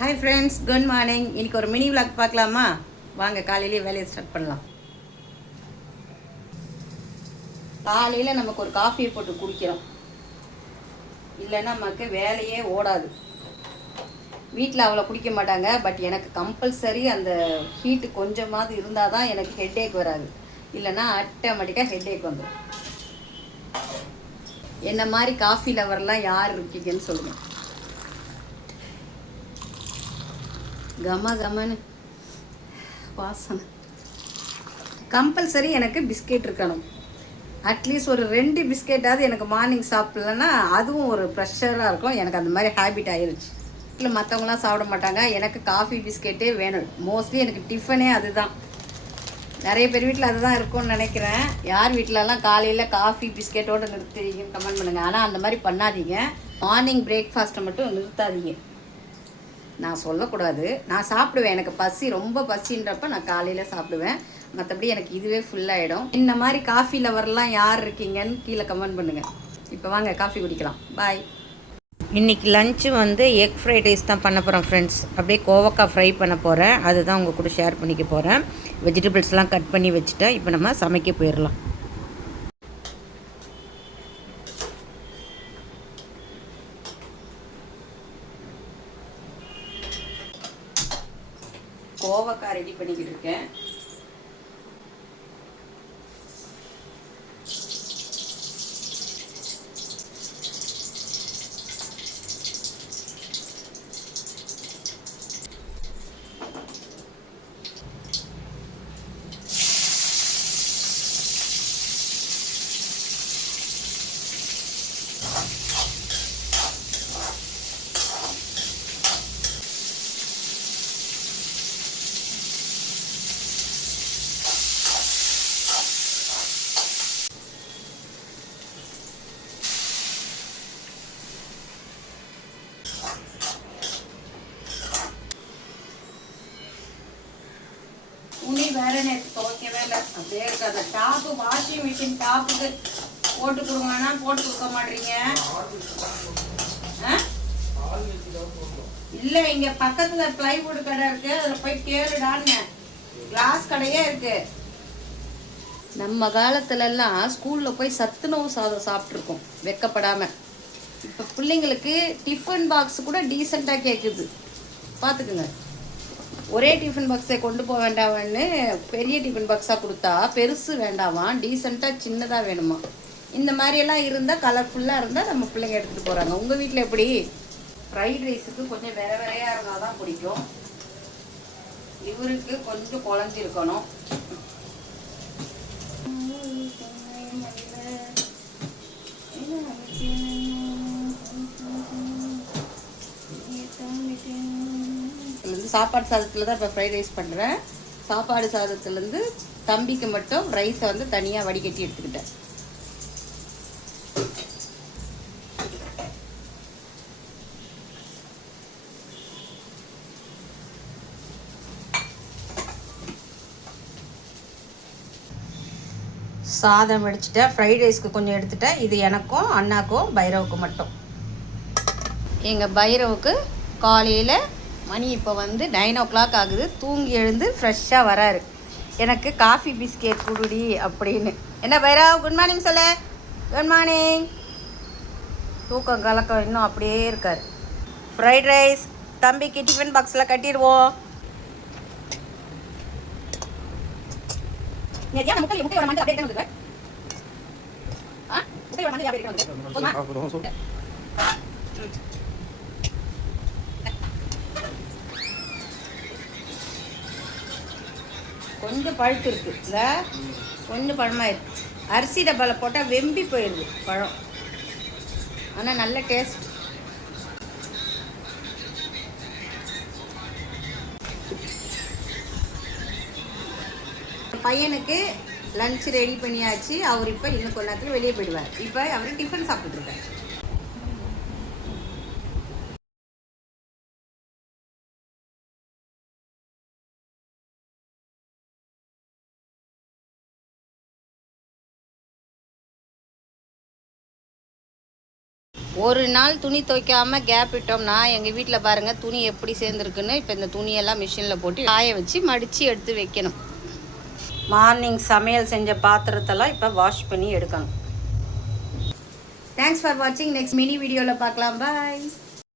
Hi friends, good morning. இன்றைக்கி ஒரு mini vlog பார்க்கலாமா? வாங்க காலையிலேயே வேலையை ஸ்டார்ட் பண்ணலாம். காலையில் நமக்கு ஒரு காஃபியை போட்டு குடிக்கிறோம், இல்லைன்னா நமக்கு வேலையே ஓடாது. வீட்டில் அவ்வளோ குடிக்க மாட்டாங்க, பட் எனக்கு கம்பல்சரி அந்த ஹீட்டு கொஞ்சமாவது இருந்தால் தான் எனக்கு ஹெட்டேக் வராது, இல்லைன்னா ஆட்டோமேட்டிக்காக ஹெட்டேக் வந்துடும். என்ன மாதிரி காஃபி லவர்லாம் யார் இருக்கீங்கன்னு சொல்லுங்கள். கம கமன்னு வாசனை. கம்பல்சரி எனக்கு பிஸ்கெட் இருக்கணும். அட்லீஸ்ட் ஒரு 2 பிஸ்கெட்டாவது எனக்கு மார்னிங் சாப்பிட்லன்னா அதுவும் ஒரு ப்ரெஷராக இருக்கும். எனக்கு அந்த மாதிரி ஹேபிட் ஆகிருச்சு. இல்லை, மற்றவங்களாம் சாப்பிட மாட்டாங்க, எனக்கு காஃபி பிஸ்கெட்டே வேணும். மோஸ்ட்லி எனக்கு டிஃபனே அதுதான். நிறைய பேர் வீட்டில் அதுதான் இருக்கும்னு நினைக்கிறேன். யார் வீட்டிலலாம் காலையில் காஃபி பிஸ்கெட்டோடு நிறுத்துறீங்கன்னு கமெண்ட் பண்ணுங்கள். ஆனால் அந்த மாதிரி பண்ணாதீங்க. மார்னிங் பிரேக்ஃபாஸ்ட்டை மட்டும் நிறுத்தாதீங்க. நான் சொல்லக்கூடாது, நான் சாப்பிடுவேன். எனக்கு பசி, ரொம்ப பசின்றப்ப நான் காலையில் சாப்பிடுவேன். மற்றபடி எனக்கு இதுவே ஃபுல்லாகிடும். இந்த மாதிரி காஃபி லவர்லாம் யார் இருக்கீங்கன்னு கீழே கமெண்ட் பண்ணுங்கள். இப்போ வாங்க காஃபி குடிக்கலாம். பாய். இன்றைக்கி லஞ்சு வந்து எக் ஃப்ரைட் ரைஸ் தான் பண்ண போகிறேன் ஃப்ரெண்ட்ஸ். அப்படியே கோவக்காய் ஃப்ரை பண்ண போகிறேன். அதுதான் உங்கள் கூட ஷேர் பண்ணிக்க போகிறேன். வெஜிடபிள்ஸ்லாம் கட் பண்ணி வச்சுட்டேன். இப்போ நம்ம சமைக்க போயிடலாம். கோவக்காய் ரெடி பண்ணிக்கிட்டு இருக்கேன். துணி வேற நேற்று துவைக்கவே இல்லை, அப்படியே இருக்காது. டாப்பு வாஷிங் மிஷின் டாப்புக்கு போட்டு கொடுங்கன்னா போட்டு கொடுக்க மாட்டீங்க. இல்லை, இங்கே பக்கத்தில் பிளைவுட் கடை இருக்கு, அதில் போய் கேளுடான்னு. கிளாஸ் கடையே இருக்கு. நம்ம காலத்துலலாம் ஸ்கூலில் போய் சத்துணவு சாதம் சாப்பிட்ருக்கோம் வெக்கப்படாமல். இப்போ பிள்ளைங்களுக்கு டிஃபன் பாக்ஸ் கூட டீசெண்டாக கேட்குது, பார்த்துக்குங்க. ஒரே டிஃபன் பாக்ஸை கொண்டு போக வேண்டாம்னு பெரிய டிஃபன் பாக்ஸாக கொடுத்தா பெருசு வேண்டாமா, டீசெண்டாக சின்னதாக வேணுமா. இந்த மாதிரியெல்லாம் இருந்தால், கலர்ஃபுல்லாக இருந்தால் நம்ம பிள்ளைங்க எடுத்துகிட்டு போகிறாங்க. உங்கள் வீட்டில் எப்படி? ஃப்ரைட் ரைஸுக்கு கொஞ்சம் வேற வேறையாக இருந்தால் தான் பிடிக்கும். இவருக்கு கொஞ்சம் குழஞ்சிருக்கணும். சாப்பாடு சாதத்தில் தான் இப்போ ஃப்ரைட் ரைஸ் பண்ணுறேன். சாப்பாடு சாதத்துலேருந்து தம்பிக்கு மட்டும் ரைஸை வந்து தனியாக வடிகட்டி எடுத்துக்கிட்டேன். சாதம் வடிச்சிட்டேன். ஃப்ரைட் ரைஸ்க்கு கொஞ்சம் எடுத்துட்டேன். இது எனக்கும் அண்ணாக்கும் பைரவுக்கு மட்டும். எங்கள் பைரவுக்கு காலையில் மணி இப்போ வந்து 9 o'clock ஆகுது. தூங்கி எழுந்து ஃப்ரெஷ்ஷாக வராரு. எனக்கு காஃபி பிஸ்கெட் குடுடி அப்படின்னு. என்ன பைரவ், குட் மார்னிங் சொல்ல. Good morning. தூக்கம் கலக்கம் இன்னும் அப்படியே இருக்கார். ஃப்ரைட் ரைஸ் தம்பிக்கு டிஃபன் பாக்ஸில் கட்டிடுவோம். கொஞ்சம் பழுத்து இருக்கு, இல்லை கொஞ்சம் பழமாக இருக்குது. அரிசி டப்பாவில் போட்டால் வெம்பி போயிடுது பழம், ஆனால் நல்ல டேஸ்ட். பையனுக்கு லஞ்ச் ரெடி பண்ணியாச்சு. அவர் இப்போ இன்னும் கொஞ்ச நேரத்தில் வெளியே போயிடுவார். இப்போ அவர் டிஃபன் சாப்பிட்டுருக்காரு. ஒரு நாள் துணி துவைக்காமல் கேப் விட்டோம்னா எங்கள் வீட்டில் பாருங்கள் துணி எப்படி சேர்ந்துருக்குன்னு. இப்போ இந்த துணியெல்லாம் மிஷினில் போட்டு காய வச்சு மடித்து எடுத்து வைக்கணும். மார்னிங் சமையல் செஞ்ச பாத்திரத்தெல்லாம் இப்போ வாஷ் பண்ணி எடுக்கணும். தேங்க்ஸ் ஃபார் வாட்சிங். நெக்ஸ்ட் மினி வீடியோவில் பார்க்கலாம். பாய்.